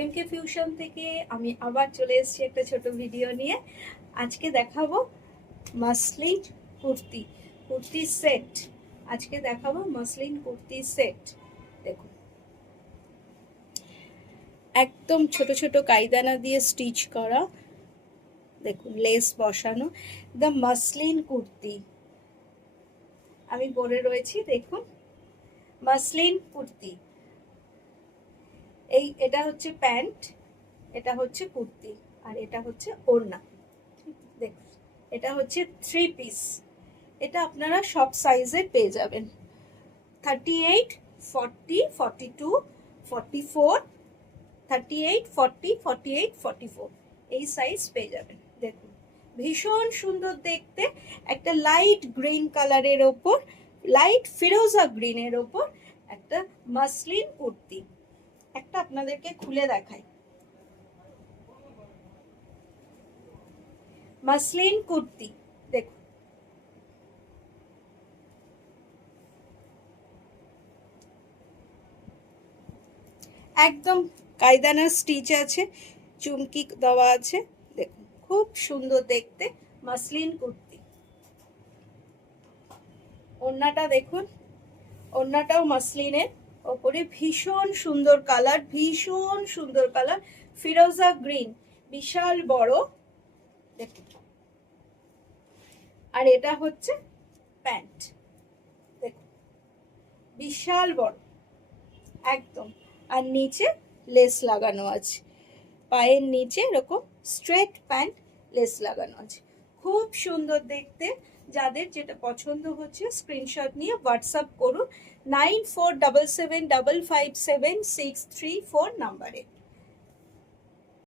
এমকে fusion থেকে আমি আবার চলে এসেছি একটা ছোট ভিডিও নিয়ে। আজকে দেখাবো মাসলিন কুর্তি কুর্তি সেট। আজকে দেখাবো মাসলিন কুর্তি সেট। দেখুন, একদম ছোট ছোট কায়দানা দিয়ে স্টিচ করা, দেখুন লেস বসানো, দ্য মাসলিন কুর্তি আমি পরে রয়েছি। দেখুন মাসলিন কুর্তি, এটা হচ্ছে প্যান্ট, এটা হচ্ছে কুর্তি, আর এটা হচ্ছে ওড়না। দেখুন, এটা হচ্ছে 3 পিস। এটা আপনারা সব সাইজে পেয়ে যাবেন, 38, 40, 42, 44, 38, 40, 48, 44 এই সাইজ পেয়ে যাবেন। দেখুন ভীষণ সুন্দর দেখতে, একটা লাইট গ্রিন কালারের ওপর, লাইট ফিরোজা গ্রিনের ওপর একটা মাসলিন কুর্তি। একটা আপনাদেরকে খুলে দেখাই, মাসলিন কুর্তি। দেখুন একদম কায়দানা স্টিচ আছে, চুমকি দেওয়া আছে। দেখুন খুব সুন্দর দেখতে মাসলিন কুর্তি। ওড়নাটা দেখুন, ওড়নাটাও মাসলিনের ওপরে, ভীষণ সুন্দর কালার, ভীষণ সুন্দর কালার, ফিরোজা গ্রিন, বিশাল বড়। দেখুন, আর এটা হচ্ছে প্যান্ট। দেখুন বিশাল বড় একদম, আর নিচে লেস লাগানো আছে, পায়ের নিচে এরকম স্ট্রেট প্যান্ট লেস লাগানো আছে। খুব সুন্দর দেখতে। যাদের যেটা পছন্দ হচ্ছে স্ক্রিনশট নিয়ে হোয়াটসঅ্যাপ করুন 9477557634 নাম্বারে।